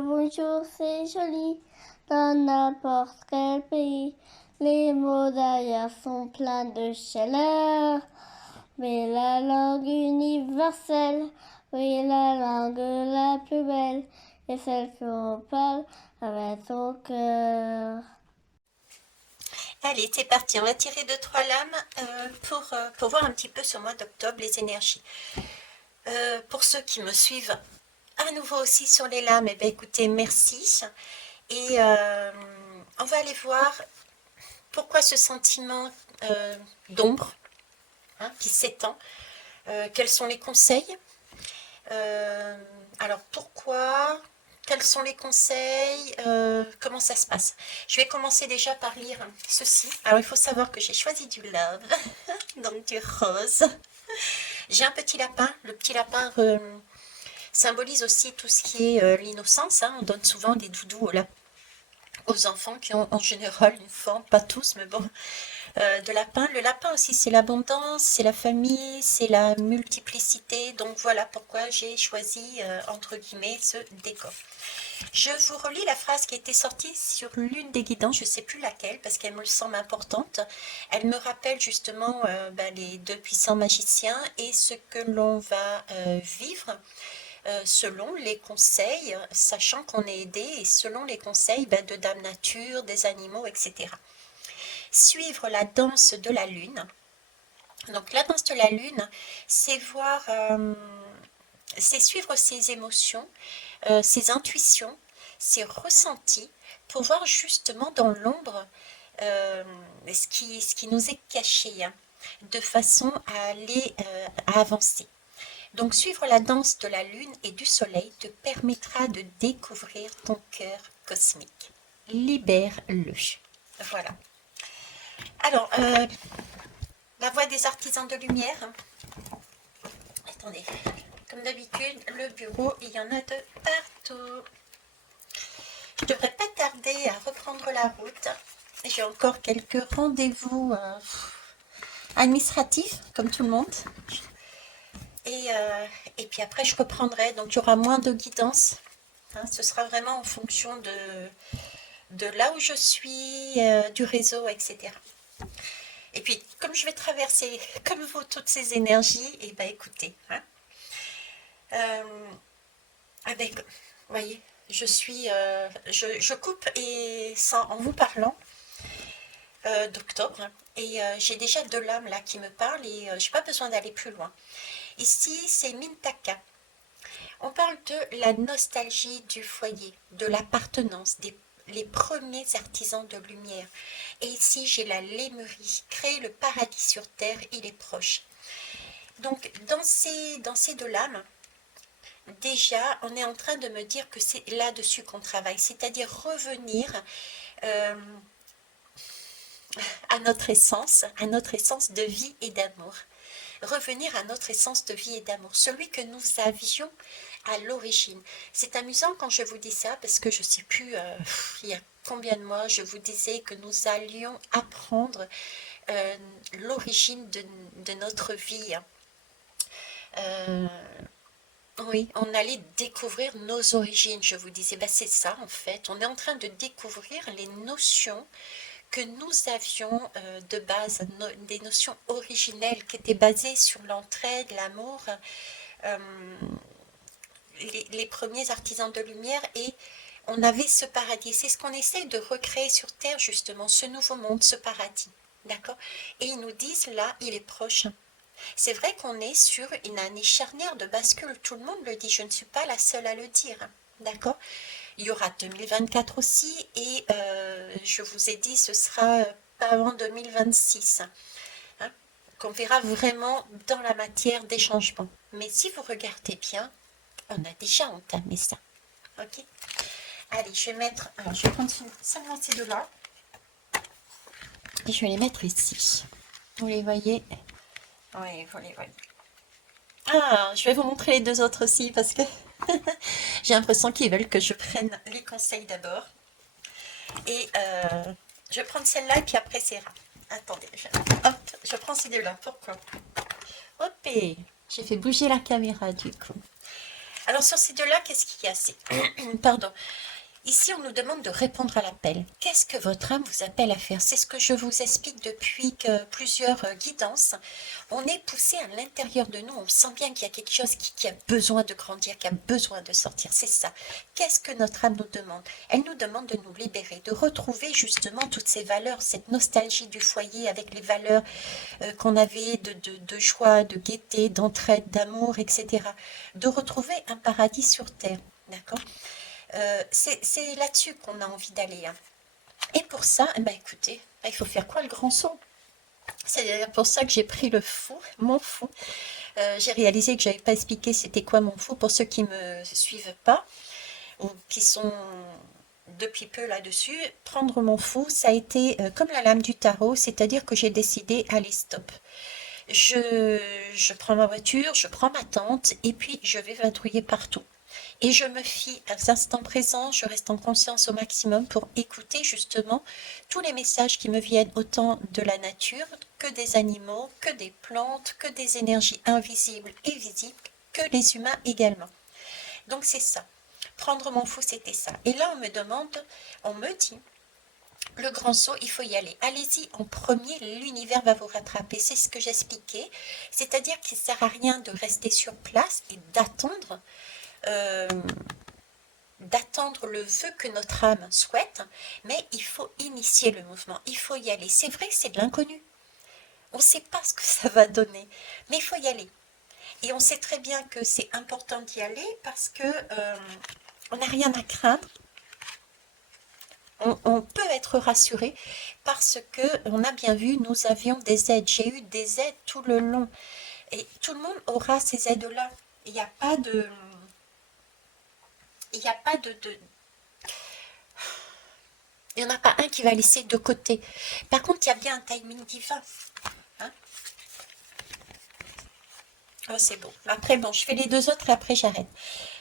bonjour, c'est joli. Dans n'importe quel pays, les mots d'ailleurs sont pleins de chaleur. Mais la langue universelle, oui, la langue la plus belle, est celle qu'on parle avec son cœur. Allez, c'est parti. On va tirer deux, trois lames pour voir un petit peu ce mois d'octobre, les énergies. Pour ceux qui me suivent à nouveau aussi sur les lames, eh bien, écoutez, merci. Et on va aller voir pourquoi ce sentiment d'ombre qui s'étend. Quels sont les conseils? Alors pourquoi? Quels sont les conseils? Comment ça se passe? Je vais commencer déjà par lire ceci. Alors il faut savoir que j'ai choisi du love, donc du rose. J'ai un petit lapin. Le petit lapin symbolise aussi tout ce qui est l'innocence. On donne souvent des doudous aux enfants qui ont en général une forme, pas tous, mais bon, de lapin. Le lapin aussi, c'est l'abondance, c'est la famille, c'est la multiplicité. Donc voilà pourquoi j'ai choisi, entre guillemets, ce décor. Je vous relis la phrase qui était sortie sur l'une des guidances, je ne sais plus laquelle, parce qu'elle me semble importante. Elle me rappelle justement les deux puissants magiciens et ce que l'on va vivre selon les conseils, sachant qu'on est aidé et selon les conseils de Dame Nature, des animaux, etc. Suivre la danse de la lune. Donc la danse de la lune, c'est voir, c'est suivre ses émotions, ses intuitions, ses ressentis, pour voir justement dans l'ombre ce qui nous est caché, de façon à aller à avancer. Donc suivre la danse de la lune et du soleil te permettra de découvrir ton cœur cosmique. Libère-le. Voilà. Alors, la voix des artisans de lumière. Attendez, comme d'habitude, le bureau, il y en a de partout. Je ne devrais pas tarder à reprendre la route. J'ai encore quelques rendez-vous administratifs, comme tout le monde. Et puis après, je reprendrai. Donc, il y aura moins de guidance. Ce sera vraiment en fonction de là où je suis, du réseau, etc. Et puis, comme je vais traverser, comme vous, toutes ces énergies, et ben écoutez, avec, vous voyez, je coupe et en vous parlant d'octobre, et j'ai déjà deux lames là qui me parlent et j'ai pas besoin d'aller plus loin. Ici, c'est Mintaka. On parle de la nostalgie du foyer, de l'appartenance, les premiers artisans de lumière. Et ici, j'ai la Lémurie. Créer le paradis sur terre, il est proche. Donc, dans ces deux lames, déjà, on est en train de me dire que c'est là-dessus qu'on travaille, c'est-à-dire revenir à notre essence de vie et d'amour. Revenir à notre essence de vie et d'amour, celui que nous avions à l'origine. C'est amusant quand je vous dis ça, parce que je ne sais plus il y a combien de mois je vous disais que nous allions apprendre l'origine de notre vie. Oui, on allait découvrir nos origines, je vous disais. Ben, c'est ça en fait, on est en train de découvrir les notions que nous avions de base, des notions originelles qui étaient basées sur l'entraide, l'amour, euh, les premiers artisans de lumière, et on avait ce paradis. C'est ce qu'on essaye de recréer sur Terre, justement, ce nouveau monde, ce paradis. D'accord? Et ils nous disent, là, il est proche. C'est vrai qu'on est sur une année charnière de bascule. Tout le monde le dit. Je ne suis pas la seule à le dire. D'accord? Il y aura 2024 aussi. Et je vous ai dit, ce sera pas avant 2026. Qu'on verra vraiment dans la matière des changements. Mais si vous regardez bien, on a déjà entamé ça. Ok? Allez, je vais prendre seulement ces deux-là. Et je vais les mettre ici. Vous les voyez? Oui, vous les voyez. Ah, je vais vous montrer les deux autres aussi parce que j'ai l'impression qu'ils veulent que je prenne les conseils d'abord. Et je vais prendre celle-là et puis après c'est rare. Attendez, je prends ces deux-là. Pourquoi? Hop, et j'ai fait bouger la caméra du coup. Alors sur ces deux-là, qu'est-ce qu'il y a? Pardon. Ici, on nous demande de répondre à l'appel. Qu'est-ce que votre âme vous appelle à faire? C'est ce que je vous explique depuis plusieurs guidances. On est poussé à l'intérieur de nous. On sent bien qu'il y a quelque chose qui a besoin de grandir, qui a besoin de sortir. C'est ça. Qu'est-ce que notre âme nous demande? Elle nous demande de nous libérer, de retrouver justement toutes ces valeurs, cette nostalgie du foyer avec les valeurs qu'on avait de joie, de gaieté, d'entraide, d'amour, etc. De retrouver un paradis sur terre. D'accord? C'est là-dessus qu'on a envie d'aller. Hein. Et pour ça, eh ben, écoutez, il faut faire quoi le grand saut? C'est d'ailleurs pour ça que j'ai pris le fou, mon fou. J'ai réalisé que je n'avais pas expliqué c'était quoi mon fou pour ceux qui ne me suivent pas ou qui sont depuis peu là-dessus. Prendre mon fou, ça a été comme la lame du tarot, c'est-à-dire que j'ai décidé, allez, stop. Je prends ma voiture, je prends ma tente et puis je vais vadrouiller partout. Et je me fie aux instants présents, je reste en conscience au maximum pour écouter justement tous les messages qui me viennent autant de la nature que des animaux, que des plantes, que des énergies invisibles et visibles, que les humains également. Donc c'est ça. Prendre mon fou, c'était ça. Et là, on me dit, le grand saut, il faut y aller. Allez-y en premier, l'univers va vous rattraper. C'est ce que j'expliquais. C'est-à-dire qu'il ne sert à rien de rester sur place et d'attendre le vœu que notre âme souhaite, mais il faut initier le mouvement, il faut y aller. C'est vrai que c'est de l'inconnu, on ne sait pas ce que ça va donner, mais il faut y aller. Et on sait très bien que c'est important d'y aller parce que on n'a rien à craindre. On peut être rassuré parce que on a bien vu, nous avions des aides. J'ai eu des aides tout le long et tout le monde aura ces aides-là. Il n'y a pas de il n'y a pas il n'y en a pas un qui va laisser de côté. Par contre, il y a bien un timing divin. Hein? Oh, c'est beau. Après, bon, je fais les deux autres et après j'arrête.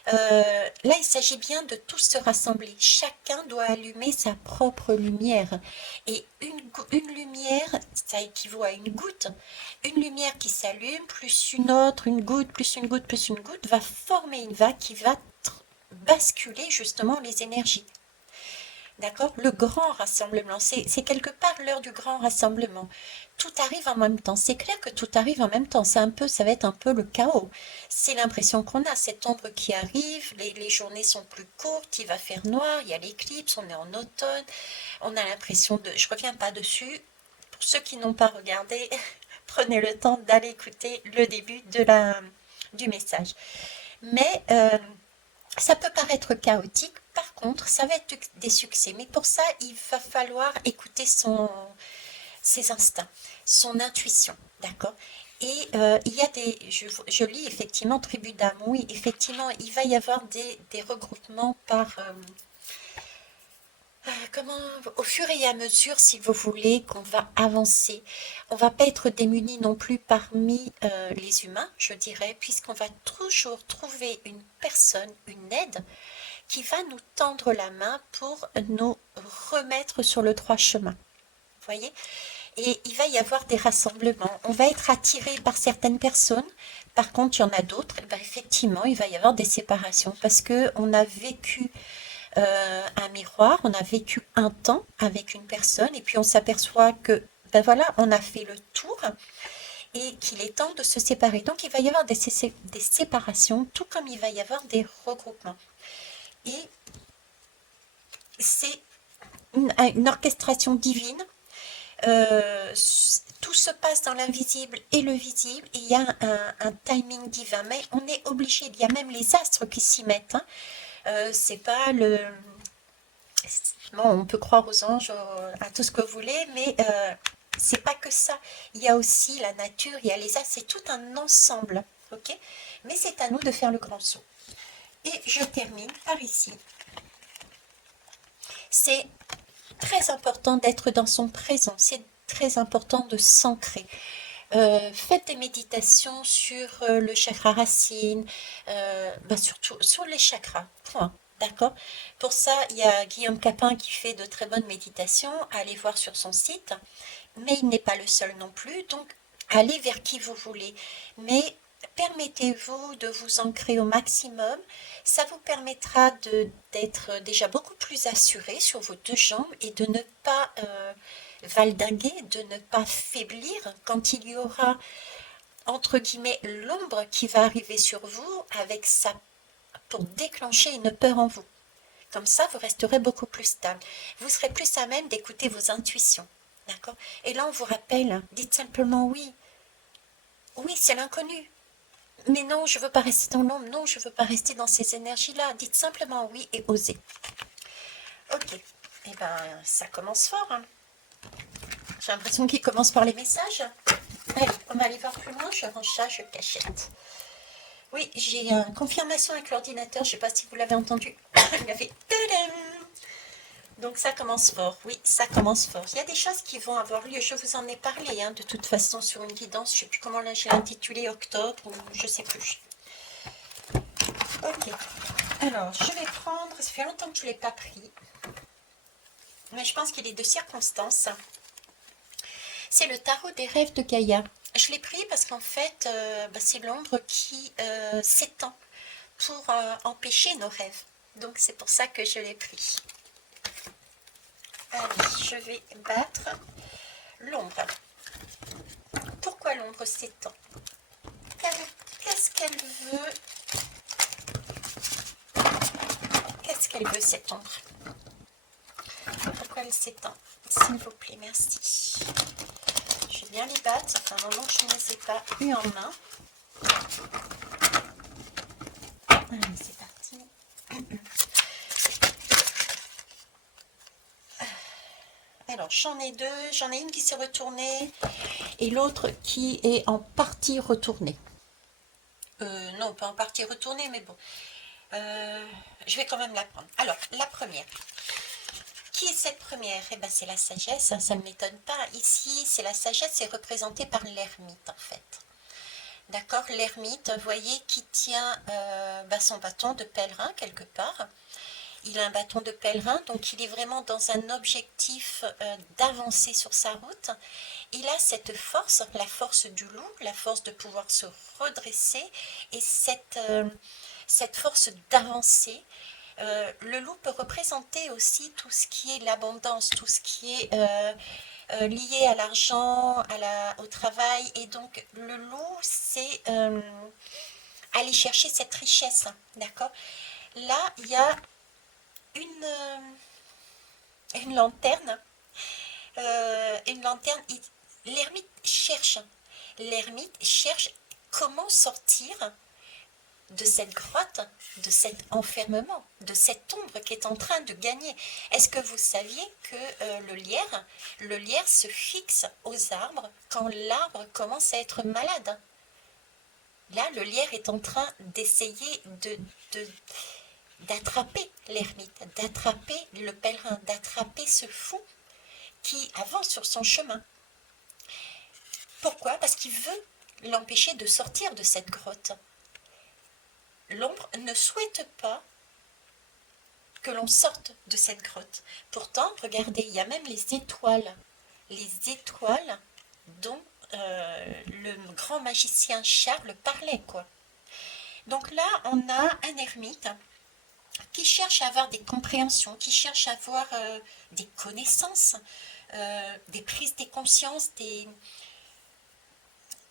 Là, il s'agit bien de tous se rassembler. Chacun doit allumer sa propre lumière. Et une lumière, ça équivaut à une goutte. Une lumière qui s'allume, plus une autre, une goutte, plus une goutte, plus une goutte, va former une vague qui va basculer justement les énergies. D'accord? Le grand rassemblement, c'est quelque part l'heure du grand rassemblement. Tout arrive en même temps. C'est clair que tout arrive en même temps. Ça va être un peu le chaos. C'est l'impression qu'on a, cette ombre qui arrive, les journées sont plus courtes, il va faire noir, il y a l'éclipse, on est en automne. On a l'impression de... Je reviens pas dessus. Pour ceux qui n'ont pas regardé, prenez le temps d'aller écouter le début du message. Mais ça peut paraître chaotique, par contre, ça va être des succès. Mais pour ça, il va falloir écouter ses instincts, son intuition, d'accord? Et il y a je lis effectivement Tribu d'âme, oui, effectivement, il va y avoir des regroupements par... au fur et à mesure, si vous voulez, qu'on va avancer, on va pas être démunis non plus parmi les humains, je dirais, puisqu'on va toujours trouver une personne, une aide, qui va nous tendre la main pour nous remettre sur le droit chemin. Vous voyez? Et il va y avoir des rassemblements. On va être attiré par certaines personnes. Par contre, il y en a d'autres. Ben, effectivement, il va y avoir des séparations parce qu'on a vécu un miroir, on a vécu un temps avec une personne et puis on s'aperçoit que, ben voilà, on a fait le tour et qu'il est temps de se séparer. Donc, il va y avoir des séparations, tout comme il va y avoir des regroupements. Et c'est une orchestration divine. Tout se passe dans l'invisible et le visible. Et il y a un timing divin. Mais on est obligé. Il y a même les astres qui s'y mettent. Hein. C'est pas le... Bon, on peut croire aux anges, à tout ce que vous voulez, mais c'est pas que ça. Il y a aussi la nature, il y a les astres. C'est tout un ensemble. Ok? Mais c'est à nous de faire le grand saut. Et je termine par ici. C'est très important d'être dans son présent. C'est très important de s'ancrer. Faites des méditations sur le chakra racine, surtout sur les chakras. Point. D'accord? Pour ça, il y a Guillaume Capin qui fait de très bonnes méditations. Allez voir sur son site. Mais il n'est pas le seul non plus. Donc, allez vers qui vous voulez. Mais permettez-vous de vous ancrer au maximum. Ça vous permettra d'être déjà beaucoup plus assuré sur vos deux jambes et de ne pas valdinguer, de ne pas faiblir quand il y aura, entre guillemets, l'ombre qui va arriver sur vous avec ça pour déclencher une peur en vous. Comme ça, vous resterez beaucoup plus stable. Vous serez plus à même d'écouter vos intuitions. D'accord? Et là, on vous rappelle, dites simplement oui. Oui, c'est l'inconnu. Mais non, je ne veux pas rester dans l'ombre. Non, je ne veux pas rester dans ces énergies-là. Dites simplement oui et osez. Ok. Eh bien, ça commence fort. Hein. J'ai l'impression qu'il commence par les messages. Allez, on va aller voir plus loin. Je range ça, je cachette. Oui, j'ai une confirmation avec l'ordinateur. Je ne sais pas si vous l'avez entendu. Il a fait tadam. Donc ça commence fort. Oui, ça commence fort. Il y a des choses qui vont avoir lieu. Je vous en ai parlé, hein, de toute façon, sur une guidance. Je ne sais plus comment là j'ai intitulé, octobre, ou je ne sais plus. Ok. Alors, je vais prendre... Ça fait longtemps que je ne l'ai pas pris. Mais je pense qu'il est de circonstance. C'est le tarot des rêves de Gaïa. Je l'ai pris parce qu'en fait, c'est l'ombre qui s'étend pour empêcher nos rêves. Donc c'est pour ça que je l'ai pris. Allez, je vais battre l'ombre. Pourquoi l'ombre s'étend? Qu'est-ce qu'elle veut? Qu'est-ce qu'elle veut, cette ombre? Pourquoi elle s'étend? S'il vous plaît, merci. Je vais bien les battre. Ça fait un moment que je ne les ai pas eu en main. Allez, c'est parti. Alors, j'en ai deux. J'en ai une qui s'est retournée et l'autre qui est en partie retournée. Non, pas en partie retournée, mais bon. Je vais quand même la prendre. Alors, la première. Qui est cette première? Eh bien, c'est la sagesse, hein, ça ne m'étonne pas. Ici, c'est la sagesse, c'est représenté par l'ermite, en fait. D'accord? L'ermite, vous voyez, qui tient son bâton de pèlerin, quelque part. Il a un bâton de pèlerin, donc il est vraiment dans un objectif d'avancer sur sa route. Il a cette force, la force du loup, la force de pouvoir se redresser et cette force d'avancer. Le loup peut représenter aussi tout ce qui est l'abondance, tout ce qui est lié à l'argent, au travail. Et donc le loup, c'est aller chercher cette richesse. D'accord? Là, il y a une lanterne. L'ermite cherche. L'ermite cherche comment sortir de cette grotte, de cet enfermement, de cette ombre qui est en train de gagner. Est-ce que vous saviez que le lierre se fixe aux arbres quand l'arbre commence à être malade? Là, le lierre est en train d'essayer d'attraper l'ermite, d'attraper le pèlerin, d'attraper ce fou qui avance sur son chemin. Pourquoi? Parce qu'il veut l'empêcher de sortir de cette grotte. L'ombre ne souhaite pas que l'on sorte de cette grotte. Pourtant, regardez, il y a même les étoiles dont le grand magicien Charles parlait, quoi. Donc là, on a un ermite qui cherche à avoir des compréhensions, qui cherche à avoir des connaissances, des prises de conscience,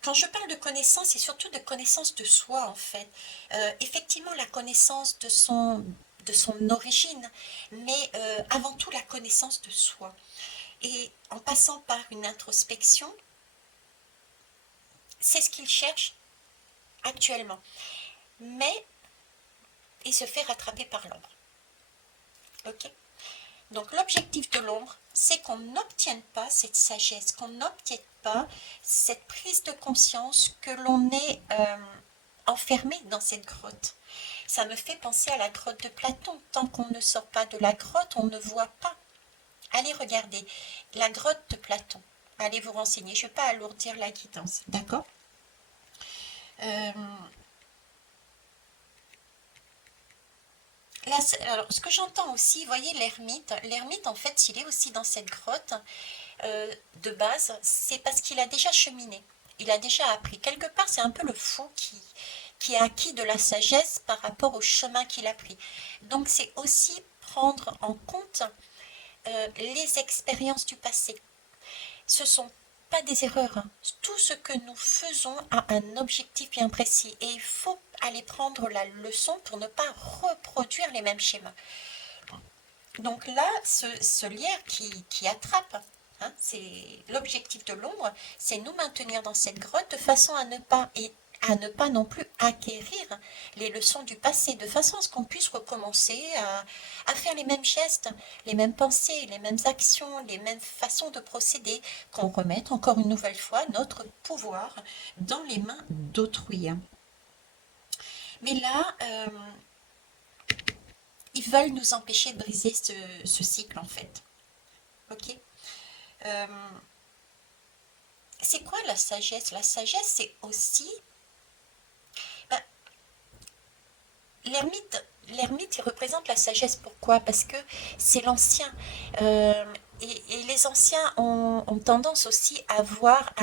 Quand je parle de connaissance, c'est surtout de connaissance de soi, en fait. Effectivement, la connaissance de son origine, mais avant tout la connaissance de soi. Et en passant par une introspection, c'est ce qu'il cherche actuellement. Mais il se fait rattraper par l'ombre. Ok? Donc l'objectif de l'ombre, c'est qu'on n'obtienne pas cette sagesse, qu'on n'obtienne pas cette prise de conscience que l'on est enfermé dans cette grotte. Ça me fait penser à la grotte de Platon. Tant qu'on ne sort pas de la grotte, on ne voit pas. Allez regarder la grotte de Platon. Allez vous renseigner. Je ne vais pas alourdir la guidance. D'accord? Là, alors, ce que j'entends aussi, vous voyez l'ermite, en fait, s'il est aussi dans cette grotte de base, c'est parce qu'il a déjà cheminé. Il a déjà appris. Quelque part, c'est un peu le fou qui a acquis de la sagesse par rapport au chemin qu'il a pris. Donc, c'est aussi prendre en compte les expériences du passé. Ce ne sont pas des erreurs, hein. Tout ce que nous faisons a un objectif bien précis et il faut aller prendre la leçon pour ne pas reproduire les mêmes schémas. Donc là, ce lierre qui attrape, hein, c'est l'objectif de l'ombre, c'est nous maintenir dans cette grotte de façon à ne pas non plus acquérir les leçons du passé, de façon à ce qu'on puisse recommencer à faire les mêmes gestes, les mêmes pensées, les mêmes actions, les mêmes façons de procéder, qu'on remette encore une nouvelle fois notre pouvoir dans les mains d'autrui. Mais là, ils veulent nous empêcher de briser ce cycle en fait. Ok. Euh, c'est quoi la sagesse? La sagesse, c'est aussi... Ben, l'ermite, il représente la sagesse. Pourquoi? Parce que c'est l'ancien. Et les anciens ont tendance aussi à voir,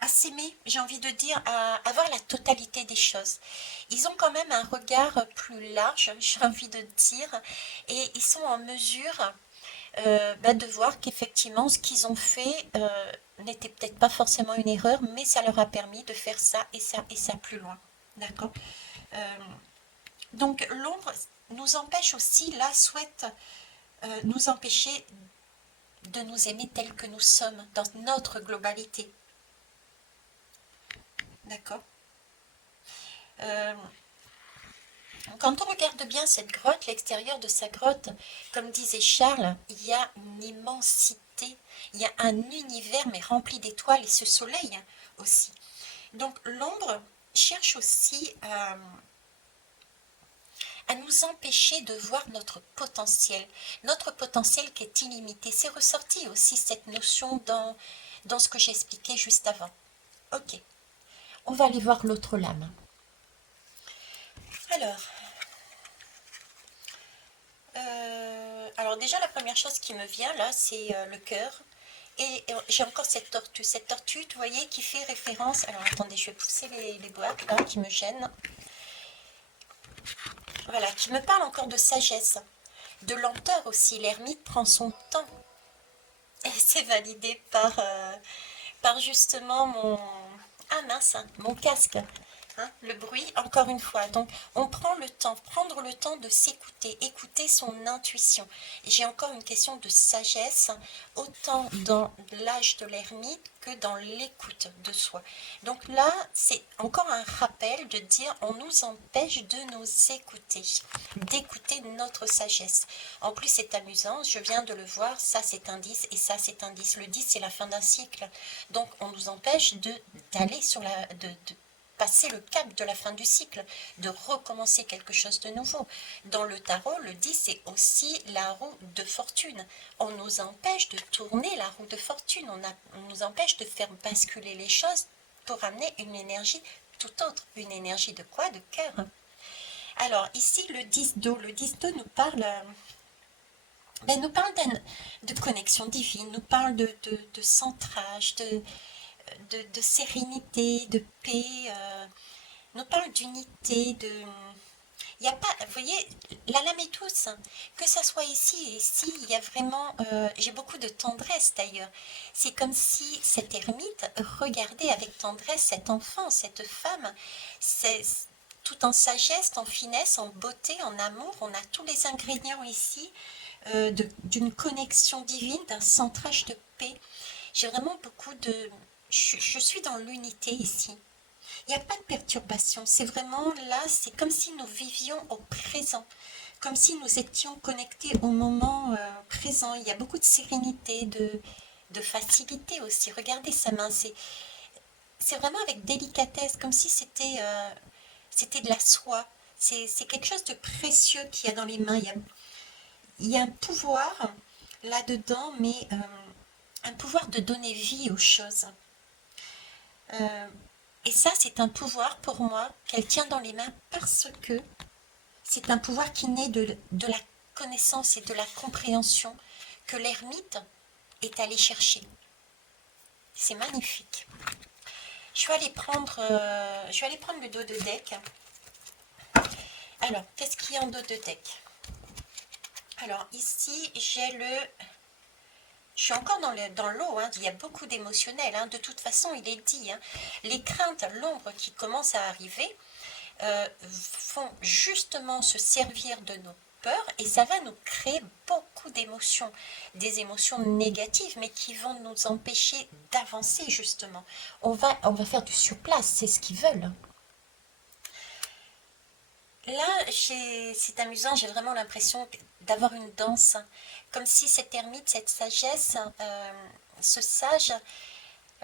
à s'aimer, j'ai envie de dire, à avoir la totalité des choses. Ils ont quand même un regard plus large, j'ai envie de dire, et ils sont en mesure de voir qu'effectivement ce qu'ils ont fait n'était peut-être pas forcément une erreur, mais ça leur a permis de faire ça et ça plus loin. D'accord. Euh, donc l'ombre nous empêche aussi, là, souhaite nous empêcher de nous aimer tels que nous sommes, dans notre globalité. D'accord. Euh, Quand on regarde bien cette grotte, l'extérieur de sa grotte, comme disait Charles, il y a une immensité, il y a un univers mais rempli d'étoiles et ce soleil aussi. Donc l'ombre cherche aussi à nous empêcher de voir notre potentiel qui est illimité. C'est ressorti aussi cette notion dans ce que j'ai expliqué juste avant. Ok, on va aller voir l'autre lame. Alors déjà la première chose qui me vient là, c'est le cœur. Et j'ai encore cette tortue, vous voyez, qui fait référence... Alors attendez, je vais pousser les boîtes là, qui me gênent. Voilà, qui me parle encore de sagesse, de lenteur aussi. L'ermite prend son temps. Et c'est validé par justement mon... Ah mince, mon casque. Hein, le bruit, encore une fois. Donc, on prend le temps, prendre le temps de s'écouter, écouter son intuition. Et j'ai encore une question de sagesse, autant dans l'âge de l'ermite que dans l'écoute de soi. Donc là, c'est encore un rappel de dire on nous empêche de nous écouter, d'écouter notre sagesse. En plus, c'est amusant, je viens de le voir, ça c'est un 10 et ça c'est un 10. Le 10, c'est la fin d'un cycle. Donc, on nous empêche d'aller sur de passer le cap de la fin du cycle, de recommencer quelque chose de nouveau. Dans le tarot, le 10, c'est aussi la roue de fortune. On nous empêche de tourner la roue de fortune, on nous empêche de faire basculer les choses pour amener une énergie tout autre. Une énergie de quoi? De cœur. Alors ici, le 10 d'eau. Le 10 d'eau nous parle... nous parle de connexion divine, nous parle de centrage, de sérénité, de paix, nous parle d'unité, Il n'y a pas, vous voyez, la lame est tous, que ça soit ici et ici, il y a vraiment, j'ai beaucoup de tendresse d'ailleurs. C'est comme si cette ermite regardait avec tendresse cet enfant, cette femme, c'est tout en sagesse, en finesse, en beauté, en amour. On a tous les ingrédients ici d'une connexion divine, d'un centrage de paix. J'ai vraiment beaucoup de... Je suis dans l'unité ici. Il n'y a pas de perturbation. C'est vraiment là, c'est comme si nous vivions au présent. Comme si nous étions connectés au moment présent. Il y a beaucoup de sérénité, de facilité aussi. Regardez sa main. C'est vraiment avec délicatesse, comme si c'était de la soie. C'est quelque chose de précieux qu'il y a dans les mains. Il y a un pouvoir là-dedans, mais un pouvoir de donner vie aux choses. Et ça, c'est un pouvoir pour moi qu'elle tient dans les mains parce que c'est un pouvoir qui naît de la connaissance et de la compréhension que l'ermite est allé chercher. C'est magnifique. Je vais aller prendre le dos de deck. Alors, qu'est-ce qu'il y a en dos de deck? Alors, ici, j'ai le... Je suis encore dans l'eau, hein. Il y a beaucoup d'émotionnel. Hein. De toute façon, il est dit. Hein. Les craintes, l'ombre qui commence à arriver, font justement se servir de nos peurs et ça va nous créer beaucoup d'émotions, des émotions négatives, mais qui vont nous empêcher d'avancer justement. On va faire du surplace, c'est ce qu'ils veulent. Là, c'est amusant, j'ai vraiment l'impression d'avoir une danse, comme si cette ermite, cette sagesse, ce sage,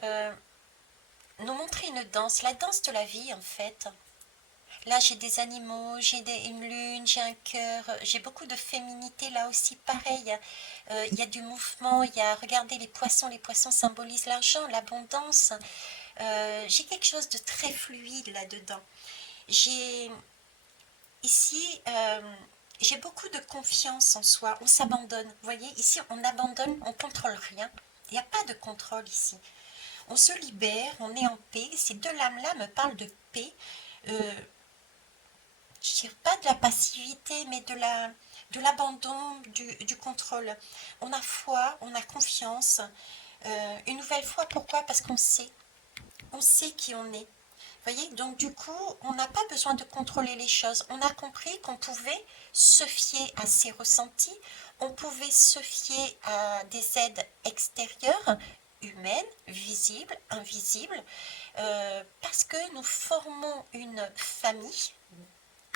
nous montrait une danse, la danse de la vie en fait. Là, j'ai des animaux, j'ai une lune, j'ai un cœur, j'ai beaucoup de féminité là aussi, pareil. Il y a du mouvement, il y a, regardez les poissons symbolisent l'argent, l'abondance. J'ai quelque chose de très fluide là-dedans. J'ai ici, j'ai beaucoup de confiance en soi, on s'abandonne. Vous voyez, ici, on abandonne, on contrôle rien. Il n'y a pas de contrôle ici. On se libère, on est en paix. Ces deux lames-là me parlent de paix. Je ne dirais pas de la passivité, mais de l'abandon, du contrôle. On a foi, on a confiance. Une nouvelle fois, pourquoi? Parce qu'on sait. On sait qui on est. Vous voyez, donc du coup, on n'a pas besoin de contrôler les choses. On a compris qu'on pouvait se fier à ses ressentis, on pouvait se fier à des aides extérieures, humaines, visibles, invisibles, parce que nous formons une famille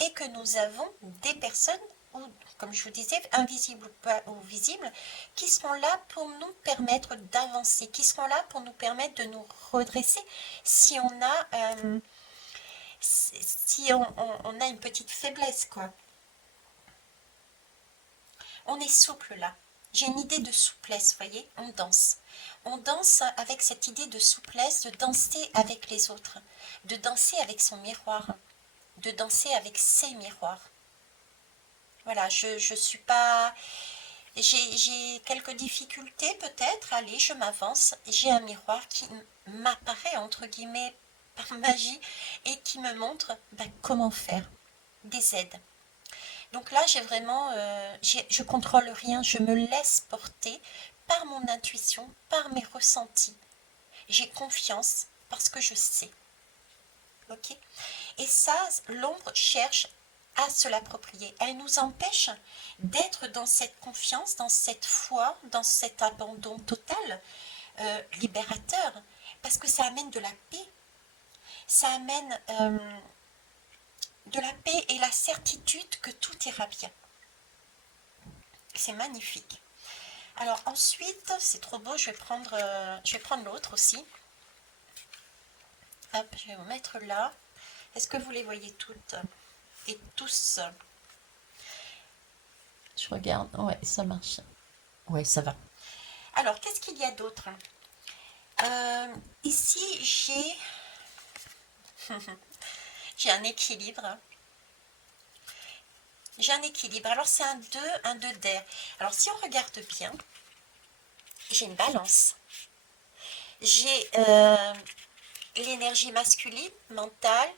et que nous avons des personnes, comme je vous disais, invisibles ou visibles, qui seront là pour nous permettre d'avancer, qui seront là pour nous permettre de nous redresser si on a, on a une petite faiblesse, quoi. On est souple là. J'ai une idée de souplesse, vous voyez, on danse. On danse avec cette idée de souplesse, de danser avec les autres, de danser avec son miroir, de danser avec ses miroirs. Voilà, je suis pas... J'ai quelques difficultés peut-être, allez, je m'avance. J'ai un miroir qui m'apparaît, entre guillemets, par magie, et qui me montre comment faire, des aides. Donc là, j'ai vraiment, je contrôle rien, je me laisse porter par mon intuition, par mes ressentis. J'ai confiance parce que je sais. Ok? Et ça, l'ombre cherche à se l'approprier. Elle nous empêche d'être dans cette confiance, dans cette foi, dans cet abandon total, libérateur, parce que ça amène de la paix. Ça amène de la paix et la certitude que tout ira bien. C'est magnifique. Alors ensuite, c'est trop beau, je vais prendre l'autre aussi. Hop, je vais vous mettre là. Est-ce que vous les voyez toutes et tous? Je regarde, ouais, ça marche. Ouais, ça va. Alors, qu'est-ce qu'il y a d'autre? Ici, j'ai un équilibre. J'ai un équilibre. Alors, c'est un 2 d'air. Alors, si on regarde bien, j'ai une balance. J'ai l'énergie masculine, mentale.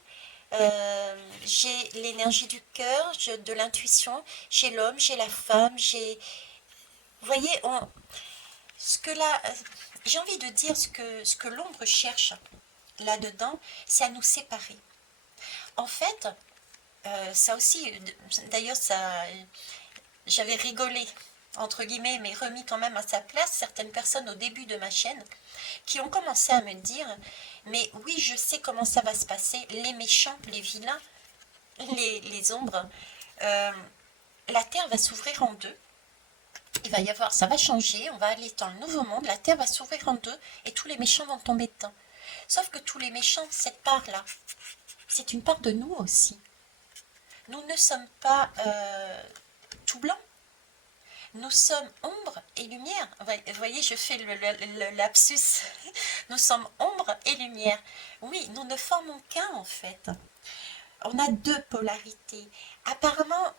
J'ai l'énergie du cœur, de l'intuition. J'ai l'homme, j'ai la femme. Vous voyez, j'ai envie de dire ce que l'ombre cherche là-dedans, c'est à nous séparer. En fait, ça aussi, d'ailleurs, j'avais rigolé, entre guillemets, mais remis quand même à sa place certaines personnes au début de ma chaîne qui ont commencé à me dire, mais oui, je sais comment ça va se passer, les méchants, les vilains, les ombres, la Terre va s'ouvrir en deux, il va y avoir, ça va changer, on va aller dans le nouveau monde, la Terre va s'ouvrir en deux et tous les méchants vont tomber dedans. Sauf que tous les méchants, cette part-là, c'est une part de nous aussi. Nous ne sommes pas tout blanc. Nous sommes ombre et lumière. Vous voyez, je fais le lapsus. Nous sommes ombre et lumière. Oui, nous ne formons qu'un en fait. On a deux polarités. Apparemment,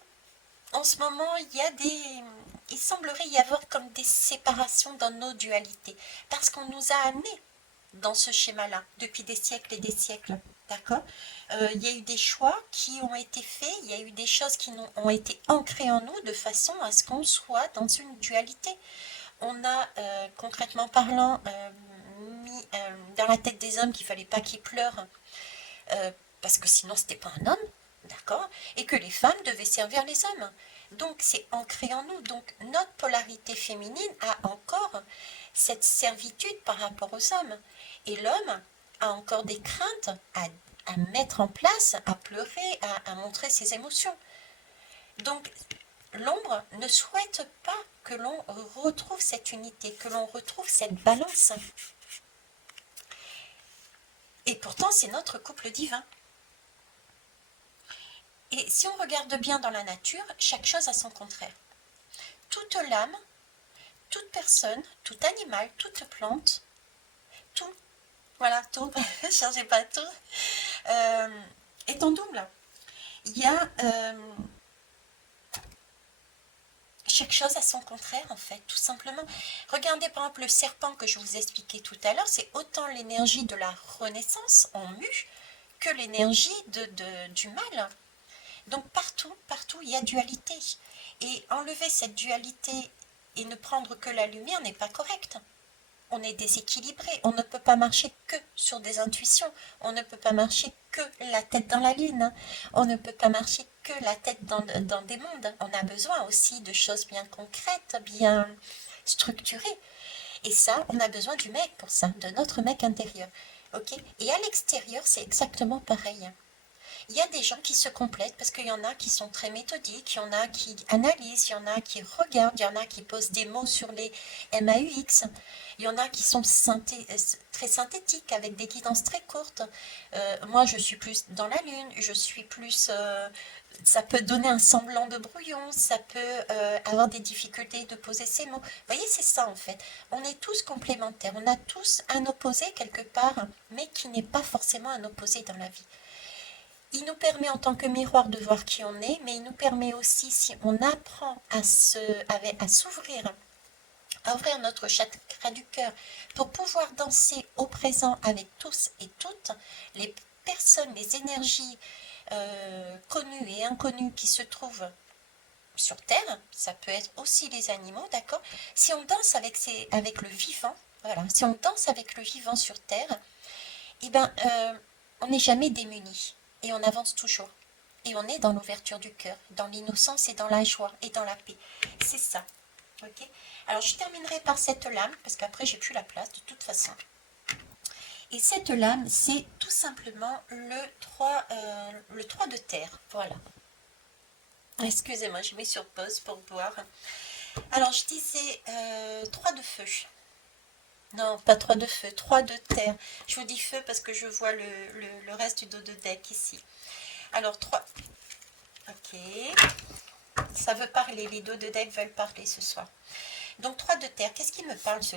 en ce moment, il semblerait y avoir comme des séparations dans nos dualités. Parce qu'on nous a amenés dans ce schéma-là, depuis des siècles et des siècles. D'accord. Il y a eu des choix qui ont été faits, il y a eu des choses qui ont été ancrées en nous de façon à ce qu'on soit dans une dualité. On a, concrètement parlant, mis dans la tête des hommes qu'il ne fallait pas qu'ils pleurent, parce que sinon c'était pas un homme, d'accord, et que les femmes devaient servir les hommes. Donc c'est ancré en nous. Donc notre polarité féminine a encore cette servitude par rapport aux hommes. Et l'homme a encore des craintes à mettre en place, à pleurer, à montrer ses émotions. Donc l'ombre ne souhaite pas que l'on retrouve cette unité, que l'on retrouve cette balance. Et pourtant c'est notre couple divin. Et si on regarde bien dans la nature, chaque chose a son contraire. Toute l'âme, toute personne, tout animal, toute plante, tout, voilà, tout, ne cherchez pas tout, est en double. Il y a chaque chose a son contraire en fait, tout simplement. Regardez par exemple le serpent que je vous expliquais tout à l'heure, c'est autant l'énergie de la renaissance en mu que l'énergie du mal. Donc partout, il y a dualité. Et enlever cette dualité et ne prendre que la lumière n'est pas correct. On est déséquilibré, on ne peut pas marcher que sur des intuitions, on ne peut pas marcher que la tête dans la lune, on ne peut pas marcher que la tête dans des mondes. On a besoin aussi de choses bien concrètes, bien structurées. Et ça, on a besoin du mec pour ça, de notre mec intérieur. Okay. Et à l'extérieur, c'est exactement pareil. Il y a des gens qui se complètent parce qu'il y en a qui sont très méthodiques, il y en a qui analysent, il y en a qui regardent, il y en a qui posent des mots sur les MAUX, il y en a qui sont très synthétiques avec des guidances très courtes. Moi, je suis plus dans la lune, je suis plus... ça peut donner un semblant de brouillon, ça peut avoir des difficultés de poser ces mots. Vous voyez, c'est ça en fait. On est tous complémentaires, on a tous un opposé quelque part, mais qui n'est pas forcément un opposé dans la vie. Il nous permet en tant que miroir de voir qui on est, mais il nous permet aussi, si on apprend à s'ouvrir, à ouvrir notre chakra du cœur pour pouvoir danser au présent avec tous et toutes, les personnes, les énergies connues et inconnues qui se trouvent sur Terre, ça peut être aussi les animaux, d'accord. Si on danse avec le vivant, voilà, si on danse avec le vivant sur Terre, eh ben, on n'est jamais démuni. Et on avance toujours. Et on est dans l'ouverture du cœur, dans l'innocence et dans la joie et dans la paix. C'est ça. Ok. Alors je terminerai par cette lame, parce qu'après j'ai plus la place de toute façon. Et cette lame, c'est tout simplement le 3 de terre. Voilà. Excusez-moi, je mets sur pause pour boire. Alors je disais 3 de feu. Non, pas 3 de feu, 3 de terre. Je vous dis feu parce que je vois le reste du dos de deck ici. Alors 3. Ok. Ça veut parler, les dos de deck veulent parler ce soir. Donc 3 de terre, qu'est-ce qui me parle ce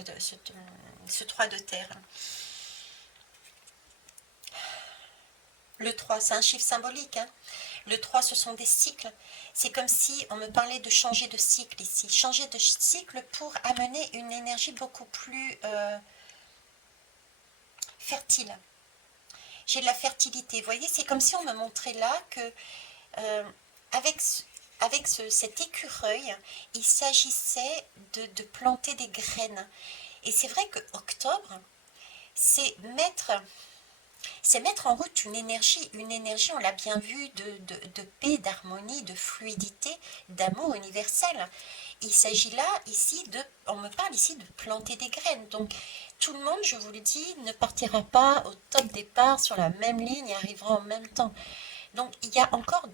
3 de terre? Le 3, c'est un chiffre symbolique. Hein. Le 3, ce sont des cycles. C'est comme si on me parlait de changer de cycle ici. Changer de cycle pour amener une énergie beaucoup plus fertile. J'ai de la fertilité. Vous voyez, c'est comme si on me montrait là que avec cet écureuil, il s'agissait de planter des graines. Et c'est vrai que octobre, c'est mettre en route une énergie, on l'a bien vu, de paix, d'harmonie, de fluidité, d'amour universel. Il s'agit là, ici, on me parle ici de planter des graines. Donc, tout le monde, je vous le dis, ne partira pas au top départ sur la même ligne et arrivera en même temps. Donc, il y a encore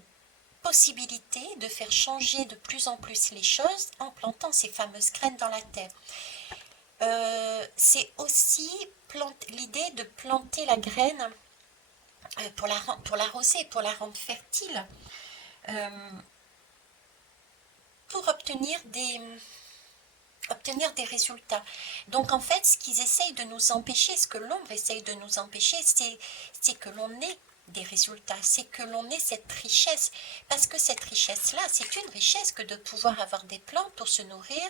possibilité de faire changer de plus en plus les choses en plantant ces fameuses graines dans la terre. C'est aussi l'idée de planter la graine pour l'arroser, pour la rendre fertile, pour obtenir des résultats. Donc en fait, ce qu'ils essayent de nous empêcher, ce que l'ombre essaye de nous empêcher, c'est que l'on ait des résultats, c'est que l'on ait cette richesse, parce que cette richesse-là, c'est une richesse que de pouvoir avoir des plantes pour se nourrir,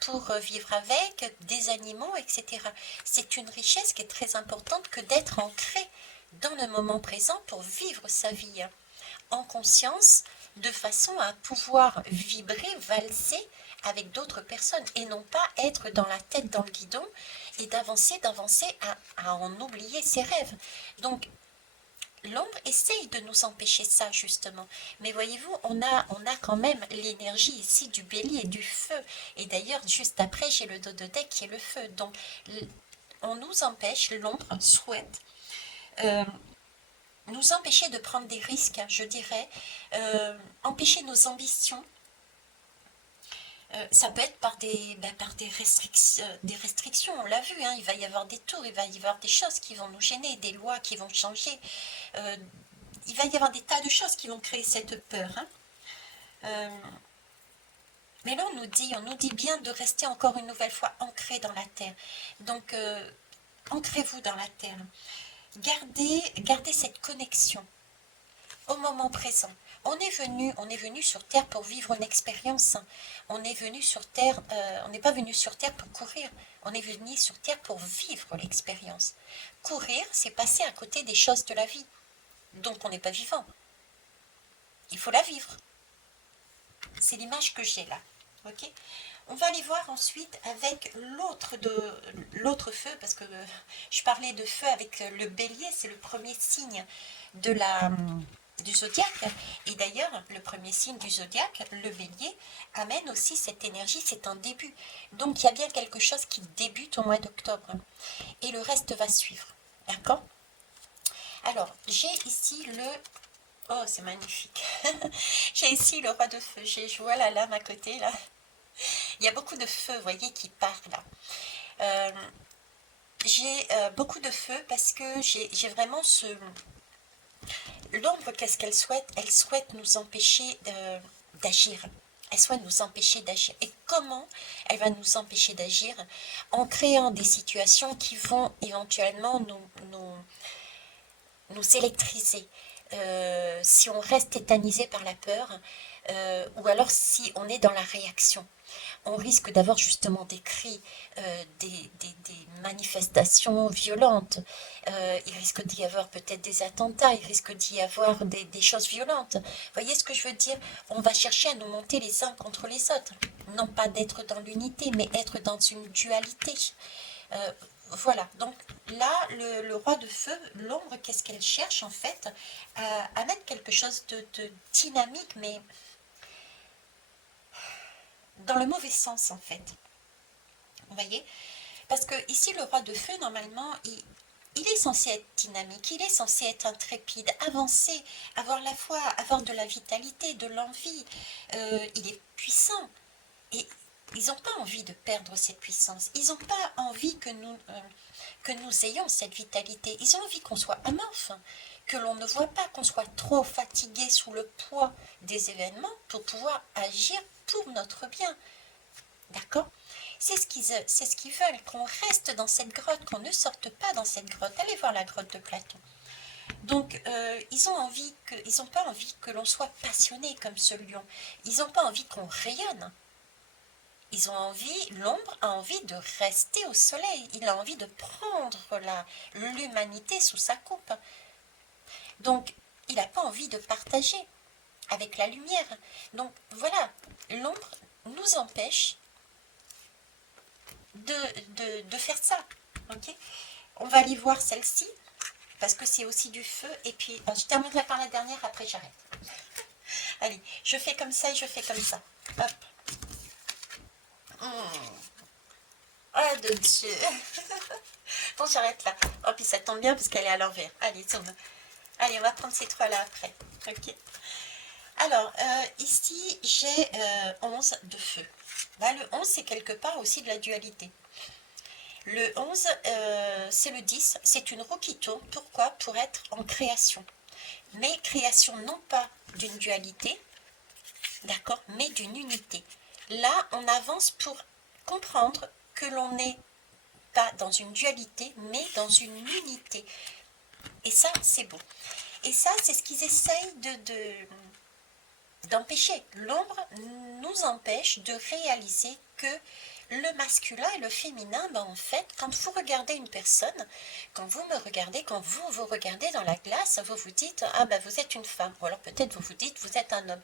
pour vivre avec, des animaux, etc. C'est une richesse qui est très importante que d'être ancré dans le moment présent pour vivre sa vie en conscience, de façon à pouvoir vibrer, valser avec d'autres personnes et non pas être dans la tête dans le guidon et d'avancer à en oublier ses rêves. Donc, l'ombre essaye de nous empêcher ça, justement. Mais voyez-vous, on a quand même l'énergie ici du bélier et du feu. Et d'ailleurs, juste après, j'ai le dos de deck qui est le feu. Donc, on nous empêche, l'ombre souhaite nous empêcher de prendre des risques, je dirais, empêcher nos ambitions. Ça peut être par des restrictions, on l'a vu, hein, il va y avoir des tours, il va y avoir des choses qui vont nous gêner, des lois qui vont changer, il va y avoir des tas de choses qui vont créer cette peur. Hein. Mais là, on nous dit bien de rester encore une nouvelle fois ancré dans la terre. Donc, ancrez-vous dans la terre. Gardez cette connexion au moment présent. On est venu sur Terre pour vivre une expérience. On est venu sur Terre, on n'est pas venu sur Terre pour courir. On est venu sur Terre pour vivre l'expérience. Courir, c'est passer à côté des choses de la vie. Donc on n'est pas vivant. Il faut la vivre. C'est l'image que j'ai là. Ok ? On va aller voir ensuite avec l'autre feu, parce que je parlais de feu avec le bélier, c'est le premier signe du zodiaque. Et d'ailleurs, le premier signe du zodiaque, le bélier, amène aussi cette énergie, c'est un début. Donc il y a bien quelque chose qui débute au mois d'octobre. Et le reste va suivre. D'accord ? Alors, j'ai ici le... Oh, c'est magnifique. J'ai ici le roi de feu. Je vois la lame à côté, là. Il y a beaucoup de feu, vous voyez, qui part là. J'ai beaucoup de feu parce que j'ai vraiment ce... L'ombre, qu'est-ce qu'elle souhaite? Elle souhaite nous empêcher d'agir. Elle souhaite nous empêcher d'agir. Et comment elle va nous empêcher d'agir? En créant des situations qui vont éventuellement nous électriser. Si on reste tétanisé par la peur, ou alors si on est dans la réaction. On risque d'avoir justement des cris, des manifestations violentes, il risque d'y avoir peut-être des attentats, il risque d'y avoir des choses violentes. Voyez ce que je veux dire? On va chercher à nous monter les uns contre les autres. Non pas d'être dans l'unité, mais être dans une dualité. Voilà, donc là, le roi de feu, l'ombre, qu'est-ce qu'elle cherche en fait? À mettre quelque chose de dynamique, mais dans le mauvais sens en fait. Vous voyez? Parce que ici, le roi de feu, normalement, il est censé être dynamique, il est censé être intrépide, avancer, avoir la foi, avoir de la vitalité, de l'envie. Il est puissant. Et ils n'ont pas envie de perdre cette puissance. Ils n'ont pas envie que nous ayons cette vitalité. Ils ont envie qu'on soit amorphe, que l'on ne voit pas, qu'on soit trop fatigué sous le poids des événements pour pouvoir agir pour notre bien. D'accord? C'est ce qu'ils veulent, qu'on reste dans cette grotte, qu'on ne sorte pas dans cette grotte. Allez voir la grotte de Platon. Donc, ils n'ont pas envie que l'on soit passionné comme ce lion. Ils n'ont pas envie qu'on rayonne. Ils ont envie, l'ombre a envie de rester au soleil. Il a envie de prendre l'humanité sous sa coupe. Donc, il n'a pas envie de partager avec la lumière. Donc, voilà, l'ombre nous empêche de faire ça. Ok, on va aller voir celle-ci, parce que c'est aussi du feu. Et puis, je terminerai par la dernière, après j'arrête. Allez, je fais comme ça et je fais comme ça. Hop. Oh de Dieu. Bon, j'arrête là. Oh, puis ça tombe bien parce qu'elle est à l'envers. Allez, tourne. Allez, on va prendre ces trois-là après. Ok. Alors, ici, j'ai 11 de feu. Là, le 11, c'est quelque part aussi de la dualité. Le 11, c'est le 10. C'est une roue qui tourne. Pourquoi? Pour être en création. Mais création non pas d'une dualité, d'accord, mais d'une unité. Là, on avance pour comprendre que l'on n'est pas dans une dualité, mais dans une unité. Et ça, c'est beau. Et ça, c'est ce qu'ils essayent d'empêcher. L'ombre nous empêche de réaliser que le masculin et le féminin, ben en fait, quand vous regardez une personne, quand vous me regardez, quand vous regardez dans la glace, vous vous dites, ah ben vous êtes une femme, ou alors peut-être vous vous dites, vous êtes un homme.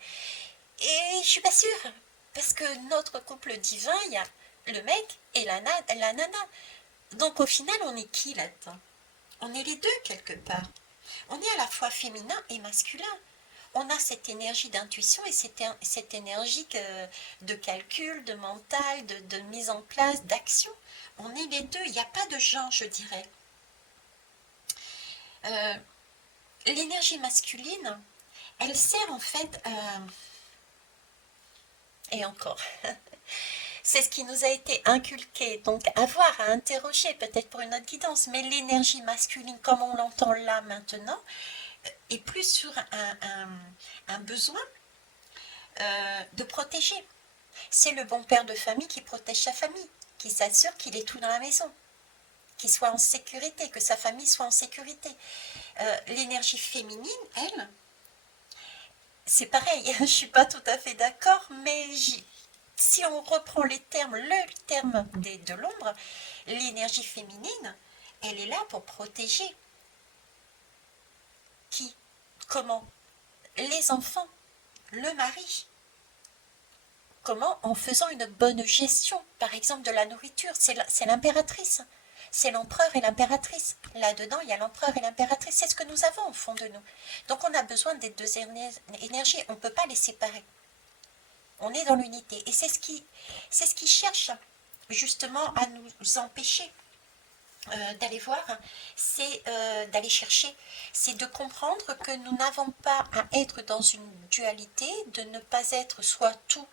Et je suis pas sûre, parce que notre couple divin, il y a le mec et la nana. Donc au final, on est qui là-dedans? On est les deux quelque part. On est à la fois féminin et masculin. On a cette énergie d'intuition et cette énergie de calcul, de mental, de mise en place, d'action. On est les deux, il n'y a pas de genre, je dirais. L'énergie masculine, elle sert en fait et encore, c'est ce qui nous a été inculqué, donc à voir, à interroger peut-être pour une autre guidance, mais l'énergie masculine comme on l'entend là maintenant, est plus sur un besoin de protéger. C'est le bon père de famille qui protège sa famille, qui s'assure qu'il est tout dans la maison, qu'il soit en sécurité, que sa famille soit en sécurité. L'énergie féminine, elle, c'est pareil, je ne suis pas tout à fait d'accord, mais si on reprend les termes, le terme de l'ombre, l'énergie féminine, elle est là pour protéger. Qui? Comment? Les enfants, le mari. Comment? En faisant une bonne gestion, par exemple, de la nourriture. C'est l'impératrice. C'est l'empereur et l'impératrice. Là-dedans, il y a l'empereur et l'impératrice. C'est ce que nous avons au fond de nous. Donc, on a besoin des deux énergies. On ne peut pas les séparer. On est dans l'unité. Et c'est ce qui cherche justement à nous empêcher d'aller voir, c'est d'aller chercher, c'est de comprendre que nous n'avons pas à être dans une dualité, de ne pas être soit tout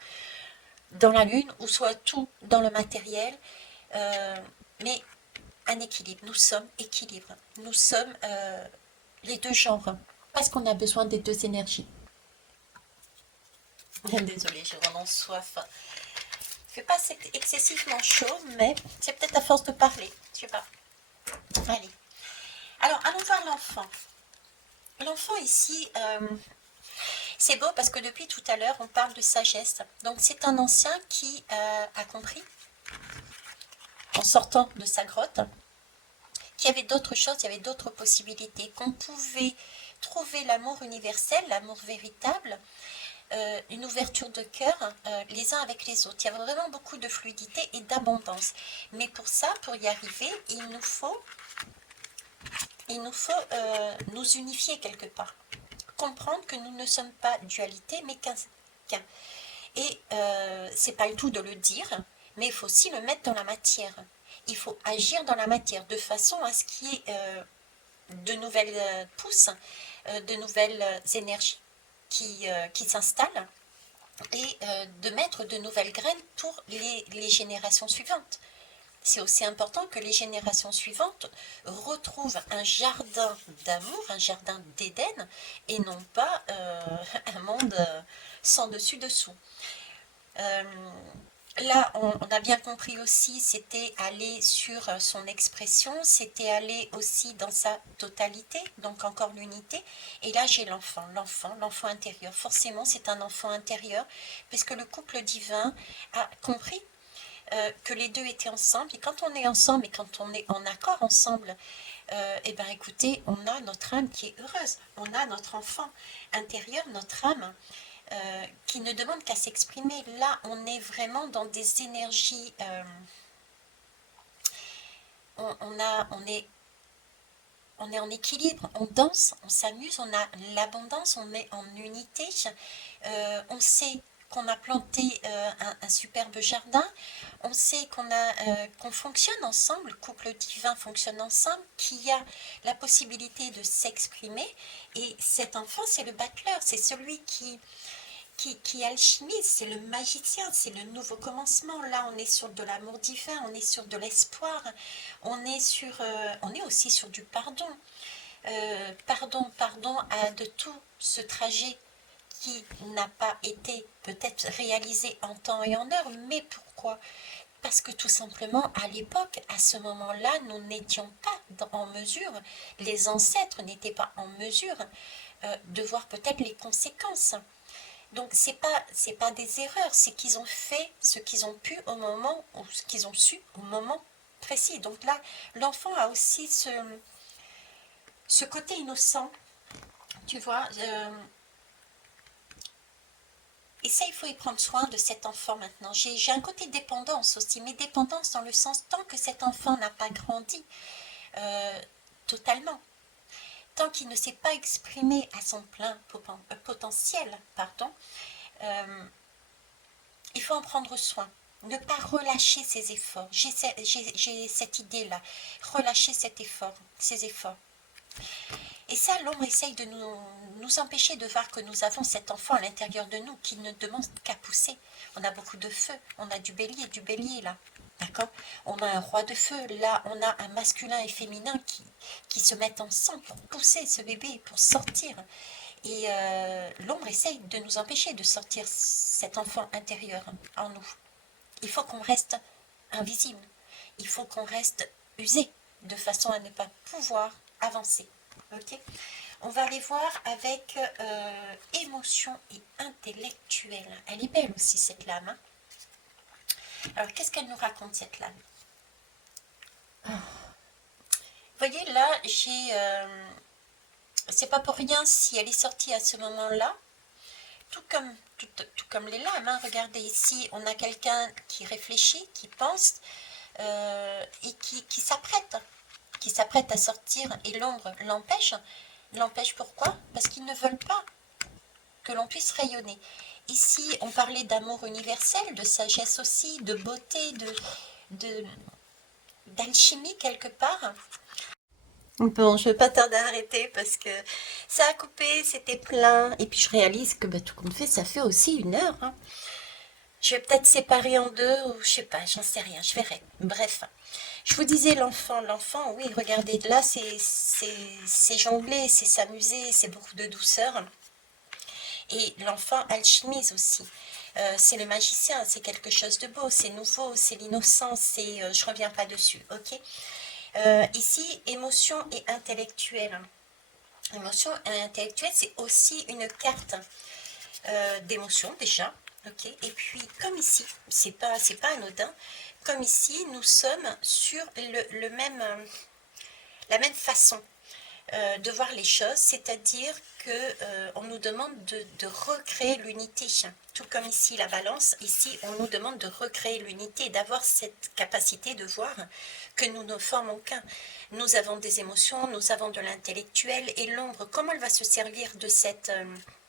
dans la lune ou soit tout dans le matériel, mais un équilibre. Nous sommes équilibre. Nous sommes les deux genres parce qu'on a besoin des deux énergies. Désolée, j'ai vraiment soif. Il ne fait pas excessivement chaud, mais c'est peut-être à force de parler. Je sais pas. Allez. Alors, allons voir l'enfant. L'enfant ici, c'est beau parce que depuis tout à l'heure, on parle de sagesse. Donc, c'est un ancien qui a compris, en sortant de sa grotte, qu'il y avait d'autres choses, il y avait d'autres possibilités, qu'on pouvait trouver l'amour universel, l'amour véritable, une ouverture de cœur les uns avec les autres. Il y avait vraiment beaucoup de fluidité et d'abondance. Mais pour ça, pour y arriver, il nous faut nous unifier quelque part. Comprendre que nous ne sommes pas dualité, mais qu'un. Et c'est pas le tout de le dire, mais il faut aussi le mettre dans la matière. Il faut agir dans la matière de façon à ce qu'il y ait de nouvelles pousses, de nouvelles énergies qui s'installent et de mettre de nouvelles graines pour les générations suivantes. C'est aussi important que les générations suivantes retrouvent un jardin d'amour, un jardin d'Éden, et non pas un monde sans dessus-dessous. Là, on a bien compris aussi, c'était aller sur son expression, c'était aller aussi dans sa totalité, donc encore l'unité. Et là, j'ai l'enfant intérieur. Forcément, c'est un enfant intérieur, puisque le couple divin a compris que les deux étaient ensemble. Et quand on est ensemble et quand on est en accord ensemble, eh bien écoutez, on a notre âme qui est heureuse. On a notre enfant intérieur, notre âme, qui ne demande qu'à s'exprimer. Là, on est vraiment dans des énergies. On est en équilibre, on danse, on s'amuse, on a l'abondance, on est en unité. On sait qu'on a planté un superbe jardin, on sait qu'on fonctionne ensemble, le couple divin fonctionne ensemble, qu'il y a la possibilité de s'exprimer. Et cet enfant, c'est le battleur, c'est celui qui alchimise, c'est le magicien, c'est le nouveau commencement. Là, on est sur de l'amour divin, on est sur de l'espoir, on est aussi sur du pardon. Pardon de tout ce trajet qui n'a pas été peut-être réalisé en temps et en heure, mais pourquoi? Parce que tout simplement, à l'époque, à ce moment-là, nous n'étions pas en mesure, les ancêtres n'étaient pas en mesure de voir peut-être les conséquences. Donc, c'est pas des erreurs, c'est qu'ils ont fait ce qu'ils ont pu au moment, ou ce qu'ils ont su au moment précis. Donc là, l'enfant a aussi ce côté innocent, tu vois. Et ça, il faut y prendre soin de cet enfant maintenant. J'ai un côté dépendance aussi, mais dépendance dans le sens tant que cet enfant n'a pas grandi euh, totalement, tant qu'il ne s'est pas exprimé à son plein potentiel, pardon, euh, il faut en prendre soin. Ne pas relâcher ses efforts. J'ai cette idée-là. Relâcher ces efforts. Et ça, l'ombre essaye de nous empêcher de voir que nous avons cet enfant à l'intérieur de nous qui ne demande qu'à pousser. On a beaucoup de feu, on a du bélier là, d'accord. On a un roi de feu, là on a un masculin et féminin qui se mettent ensemble pour pousser ce bébé, pour sortir. Et l'ombre essaye de nous empêcher de sortir cet enfant intérieur en nous. Il faut qu'on reste invisible, il faut qu'on reste usé, de façon à ne pas pouvoir avancer. Ok, on va aller voir avec émotion et intellectuel. Elle est belle aussi cette lame. Hein. Alors qu'est-ce qu'elle nous raconte cette lame? Vous voyez là, c'est pas pour rien si elle est sortie à ce moment-là. Tout comme les lames. Hein. Regardez ici, on a quelqu'un qui réfléchit, qui pense et qui s'apprête à sortir et l'ombre l'empêche. L'empêche pourquoi? Parce qu'ils ne veulent pas que l'on puisse rayonner. Ici, on parlait d'amour universel, de sagesse aussi, de beauté, d'alchimie quelque part. Bon, je ne vais pas tarder à arrêter parce que ça a coupé, c'était plein. Et puis je réalise que tout compte fait, ça fait aussi 1 heure. Hein. Je vais peut-être séparer en deux ou je sais pas, j'en sais rien, je verrai. Bref, je vous disais l'enfant, oui, regardez, là c'est jongler, c'est s'amuser, c'est beaucoup de douceur. Et l'enfant alchimise aussi. C'est le magicien, c'est quelque chose de beau, c'est nouveau, c'est l'innocence, c'est, je reviens pas dessus, ok. Ici, émotion et intellectuel. Émotion et intellectuel, c'est aussi une carte d'émotion déjà, ok. Et puis comme ici, c'est pas anodin. Comme ici, nous sommes sur la même façon de voir les choses, c'est-à-dire que on nous demande de recréer l'unité. Tout comme ici la balance, ici on nous demande de recréer l'unité, d'avoir cette capacité de voir que nous ne formons qu'un. Nous avons des émotions, nous avons de l'intellectuel et l'ombre, comment elle va se servir de cette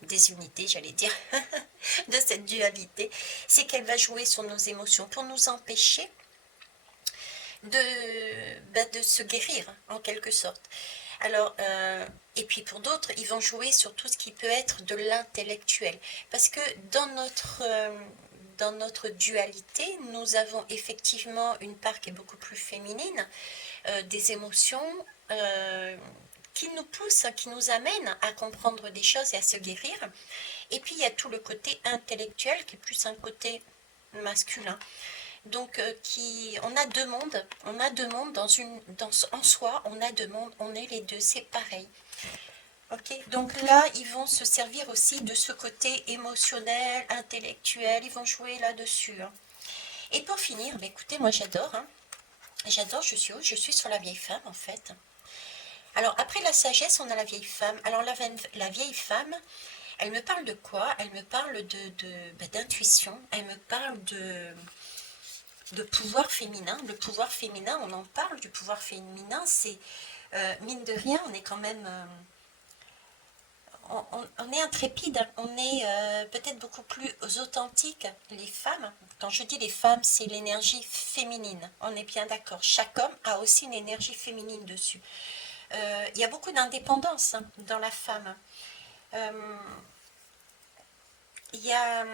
désunités, j'allais dire, de cette dualité, c'est qu'elle va jouer sur nos émotions pour nous empêcher de se guérir en quelque sorte. Alors, et puis pour d'autres, ils vont jouer sur tout ce qui peut être de l'intellectuel. Parce que dans notre dualité, nous avons effectivement une part qui est beaucoup plus féminine, des émotions qui nous poussent, qui nous amènent à comprendre des choses et à se guérir. Et puis il y a tout le côté intellectuel qui est plus un côté masculin. Donc, on a deux mondes en soi, on a deux mondes, on est les deux, c'est pareil. Ok, donc là, ils vont se servir aussi de ce côté émotionnel, intellectuel, ils vont jouer là-dessus. Hein. Et pour finir, bah, écoutez, moi j'adore, hein. J'adore, je suis sur la vieille femme en fait. Alors après la sagesse, on a la vieille femme. Alors la vieille femme, elle me parle de quoi? Elle me parle d'intuition, elle me parle de pouvoir féminin. Le pouvoir féminin, on en parle du pouvoir féminin, c'est mine de rien, on est quand même, on est intrépide, on est peut-être beaucoup plus authentique, les femmes. Quand je dis les femmes, c'est l'énergie féminine, on est bien d'accord. Chaque homme a aussi une énergie féminine dessus. Il y a beaucoup d'indépendance hein, dans la femme. Il y a...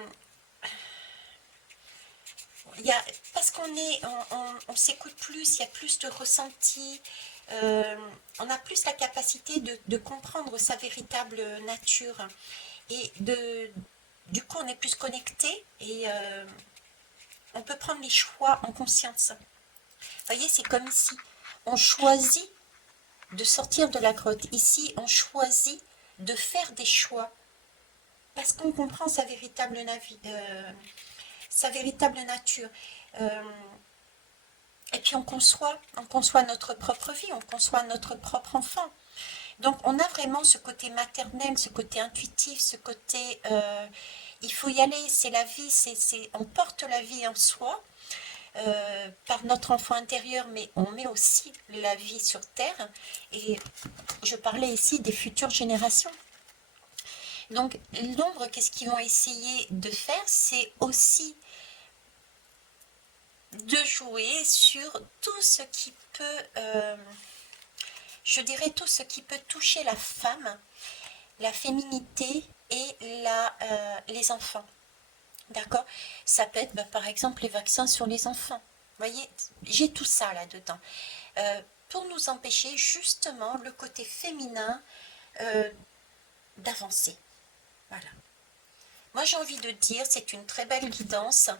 parce on s'écoute plus, il y a plus de ressenti, on a plus la capacité de comprendre sa véritable nature et du coup on est plus connecté et on peut prendre les choix en conscience. Vous voyez, c'est comme ici. On choisit de sortir de la grotte. Ici, on choisit de faire des choix parce qu'on comprend sa véritable nature. Et puis on conçoit notre propre vie, on conçoit notre propre enfant. Donc on a vraiment ce côté maternel, ce côté intuitif, ce côté il faut y aller, c'est la vie, on porte la vie en soi par notre enfant intérieur, mais on met aussi la vie sur terre. Et je parlais ici des futures générations. Donc l'ombre, qu'est-ce qu'ils vont essayer de faire? C'est aussi de jouer sur tout ce qui peut, je dirais tout ce qui peut toucher la femme, la féminité et les enfants. D'accord? Ça peut être par exemple les vaccins sur les enfants. Vous voyez, j'ai tout ça là-dedans. Pour nous empêcher justement le côté féminin d'avancer. Voilà. Moi j'ai envie de dire, c'est une très belle guidance.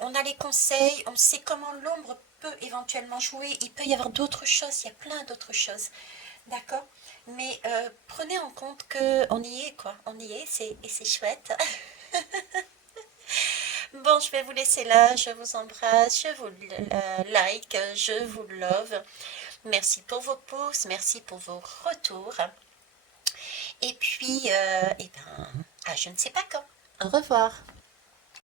On a les conseils, on sait comment l'ombre peut éventuellement jouer. Il peut y avoir d'autres choses, il y a plein d'autres choses. D'accord? Mais prenez en compte qu'on y est, quoi. On y est, et c'est chouette. Bon, je vais vous laisser là. Je vous embrasse, je vous like, je vous love. Merci pour vos pouces, merci pour vos retours. Et puis, à je ne sais pas quand. Au revoir.